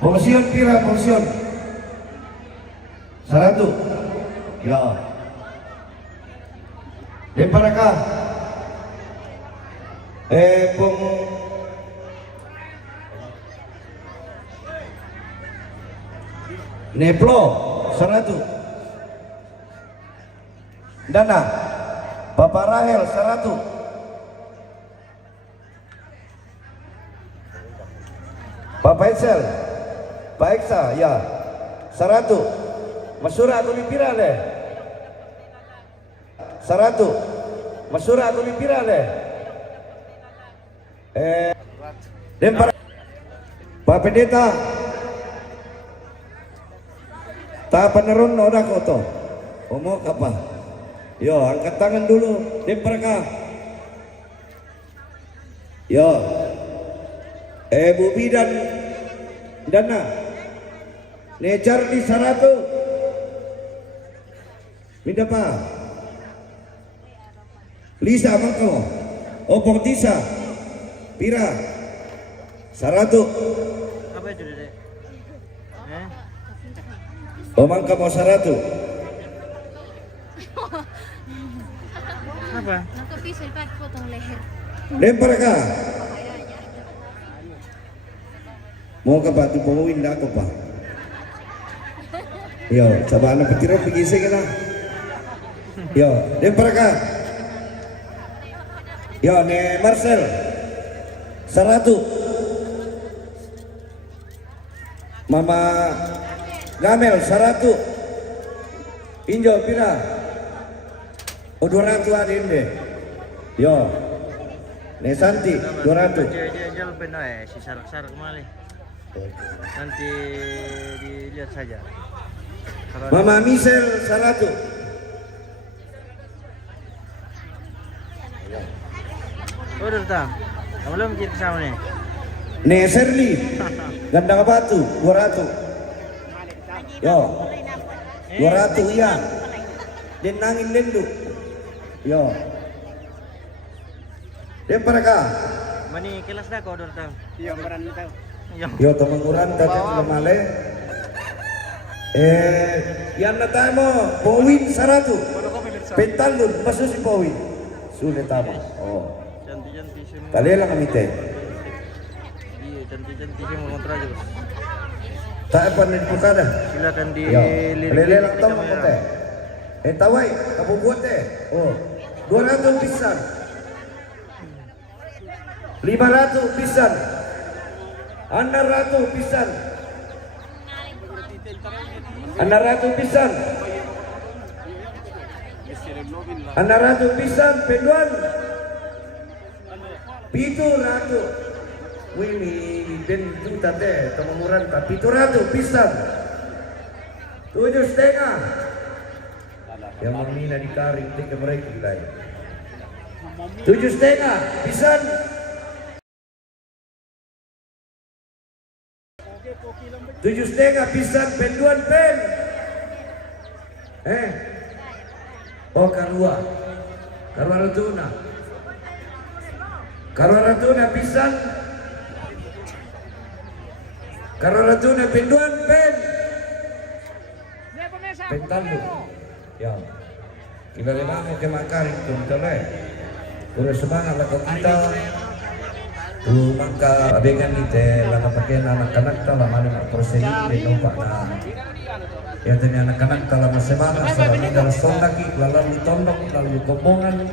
Pensiun pira pensiun. 100. Ya. Deparaka. Pung Neplo 100. Dana Bapak Rahel 100. Bapak Excel Pak Eksa ya 100. Masura atau pira deh 100. Masura atau pira deh Dempar Pak Pendeta tak penerun udah koto omong apa yo angkat tangan dulu Demparka yo Bu Bidan Dana Nejar di 100 minta pak Lisa mangko Opong Tisa pira 100. Apa itu Dede? Omang kamu 100. Apa? Nangkep pisau Pak, potong leher. Lempar ka. Mau ke batu pengawin dah aku pak. Yo, coba anak petiro pergi sini lah. Yo, lempar ka. Yo, ne Marcel 100. Mama Gamel 100. Injo pira? Oh 200 adin deh. Yo. Ne Santi 200. Dia jual benar si sarak-sarak kemana? Nanti dilihat saja. Mama Michelle 100. Oh udah datang. Kamu belum kita sama nih. Ne Serli Gandang Batu 200. Yo 200 iya. Den nangin lendu. Yo. Den paraka. Mani kelas dah kau udah datang. Iya beran tahu. Yo temenguran tadi lemale. Yang natamo Powin 100. Pentalun masuk si Powin. Sulit tama. Oh. Cantik-cantik semua. Kali lang kami teh. Iya cantik-cantik semua kontra aja bos. Tak apa nih dah. Silakan di lele lang tama ko teh. Tawai kamu buat teh. Oh. 200 pisan. 500 pisan. 600 pisan. 600 pisan. 600 pisan penduan. 700. Wini ben juta teh tememuran ta 700 pisan. 7,5. Yang mamina ditarik di ke mereka lain. 7,5 pisan. 7,5 pisan penduan pen. Oh karua ratuna. Karua ratuna pisan. Karua ratuna penduan pen. Pentalu. Ya. Kita lemah ke makarin tuh toleh. Udah semangat lah kita. Maka abegan kita lama pakai anak-anak telah mana proses ini nampak na. Ya tadi anak-anak telah semangat selalu dalam sondaki lalu tondok lalu kebongan.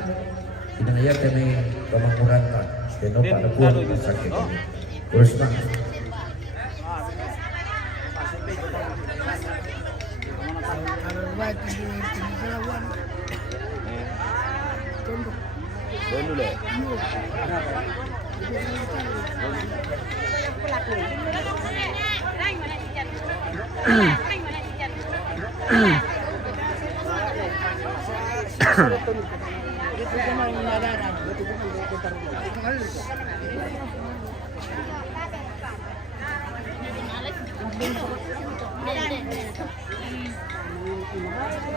Tidak ya tadi kemakmuran tak. Ya nampak ada pun sakit. Terus semangat. Dulu deh.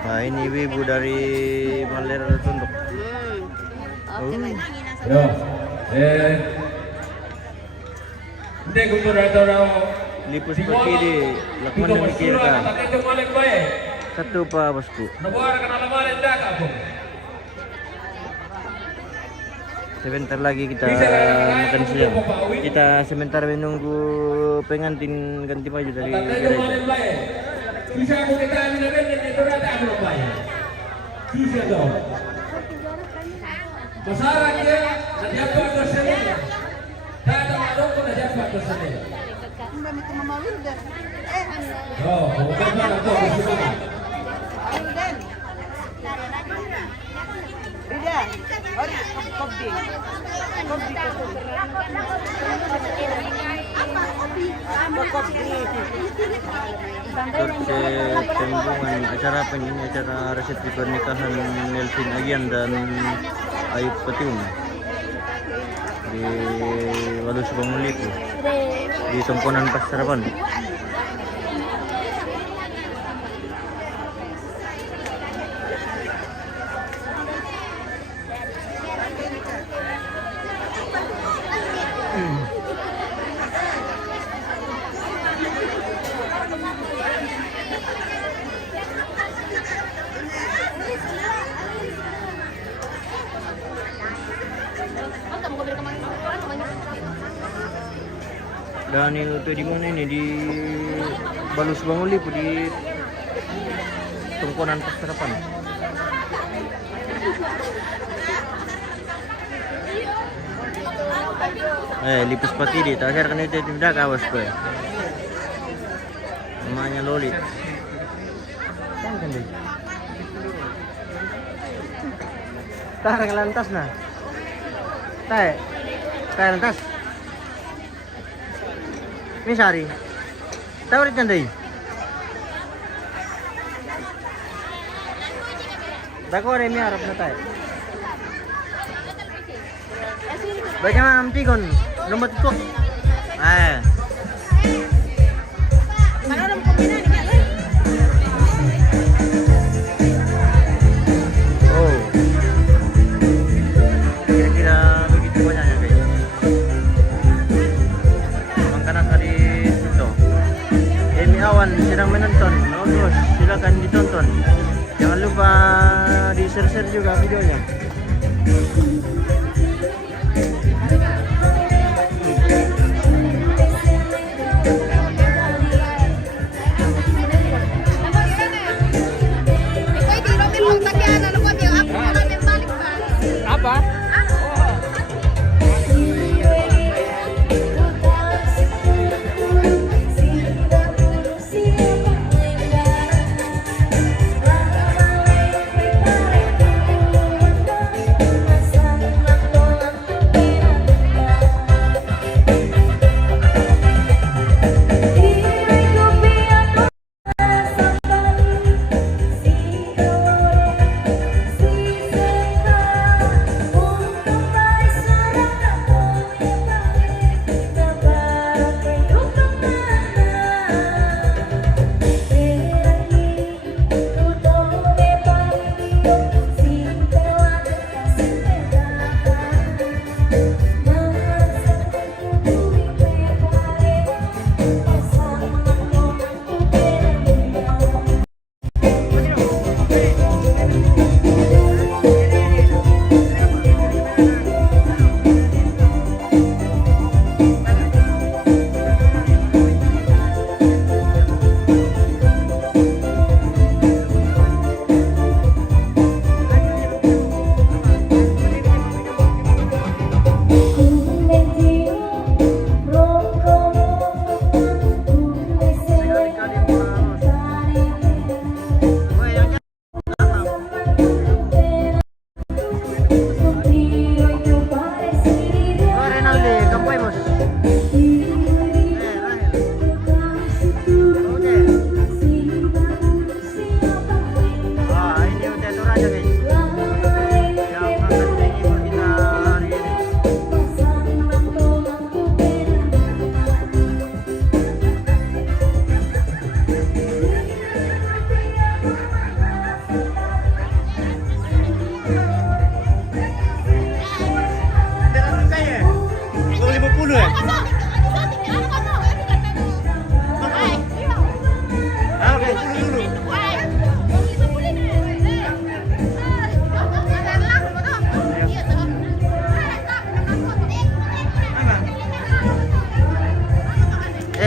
Nah ini ibu dari Malera Tunduk. Yo, hindi ko muna ito raw Lipus per kiri, Lakman memikirkan. Satu pa bosku. Sebentar lagi kita makan siang. Kita sebentar menunggu pengantin ganti baju dari gereja. Torce tembungan acara apa ini? Acara resepsi pernikahan Melvin Agian dan Ayub Patiung di Walus Banguliku di Tongkonan Pasarapan. Dan itu di mana ini? Di Balus Bangulipu di Tongkonan Pasarapan. Lipus Patidi, tak share kan itu tidak kawas gue. Namanya Lolit. Kan deh. Tarik lantas nah. Tarik lantas. Misari, tahu di candai. Dako ada mi harap na tayo. Bagaimana amtikon, nomor itu. Oh, kira-kira begitu banyaknya guys. Awan sedang menonton, terus silakan ditonton. Jangan lupa di share juga videonya. Apa?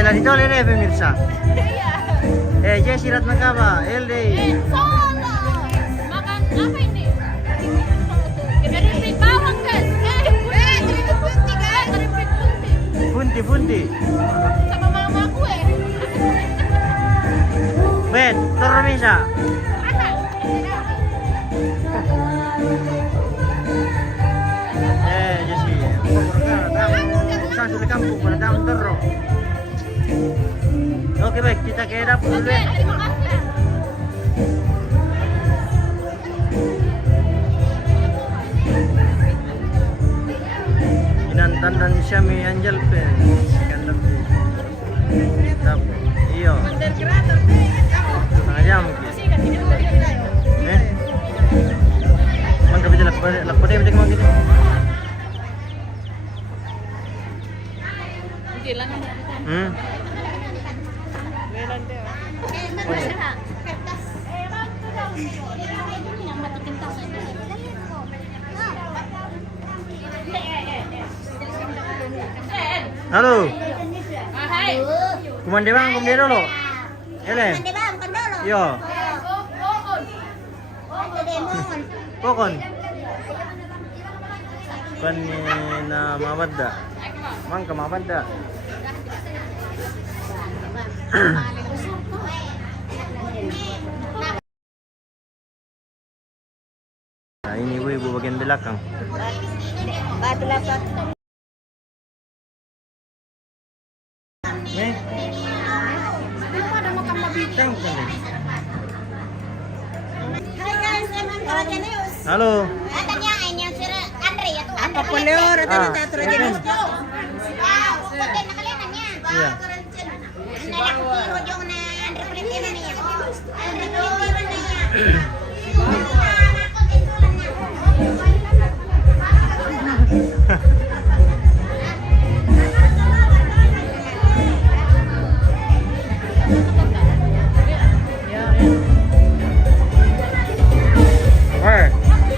Sila ditoleh deh pemirsa. Jesse Ratnakaba, LD. Solo. Makan apa ini? Keripik bawang guys. Keripik punti guys. Keripik punti. Punti. Sama mama gue. Ben, turun bisa. Jesse. Saya sudah kampung pada tahun terus. Oke baik, kita ke dapur dulu ya. Terima kasih. Inantan dan Syami Anjal pe. Skandal pe. Dapur. Iya. Setengah jam. Mangga bisa lakpa deh macam gitu. Halo. Kumande bang, kumande dulu. Ele. Yo. Pokon. Kan na mabadda. Mangka mabadda. Nah, ini ibu bagian belakang. Halo. Apa pelor atau Ah, teatro iya. jenis? Iya.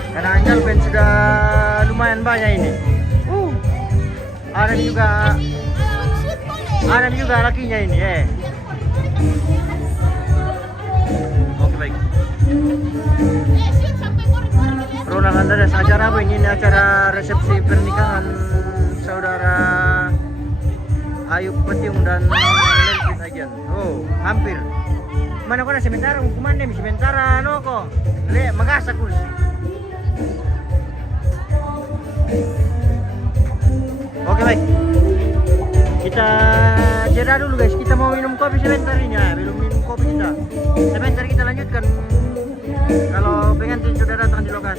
Karena Anjal Ben sudah lumayan banyak ini. Adam juga lakinya ini, Oke baik. Ronald Andares, acara apa ini? Ini acara resepsi pernikahan saudara Ayub Petiung dan Lentin Agian. Oh, hampir. Mana kau na sementara hukuman dem sementara no ko. Le magasa kursi. Oke baik. Kita jeda dulu guys. Kita mau minum kopi sebentar ini ya. Belum minum kopi kita. Sebentar kita lanjutkan. Kalau pengantin sudah datang di lokasi.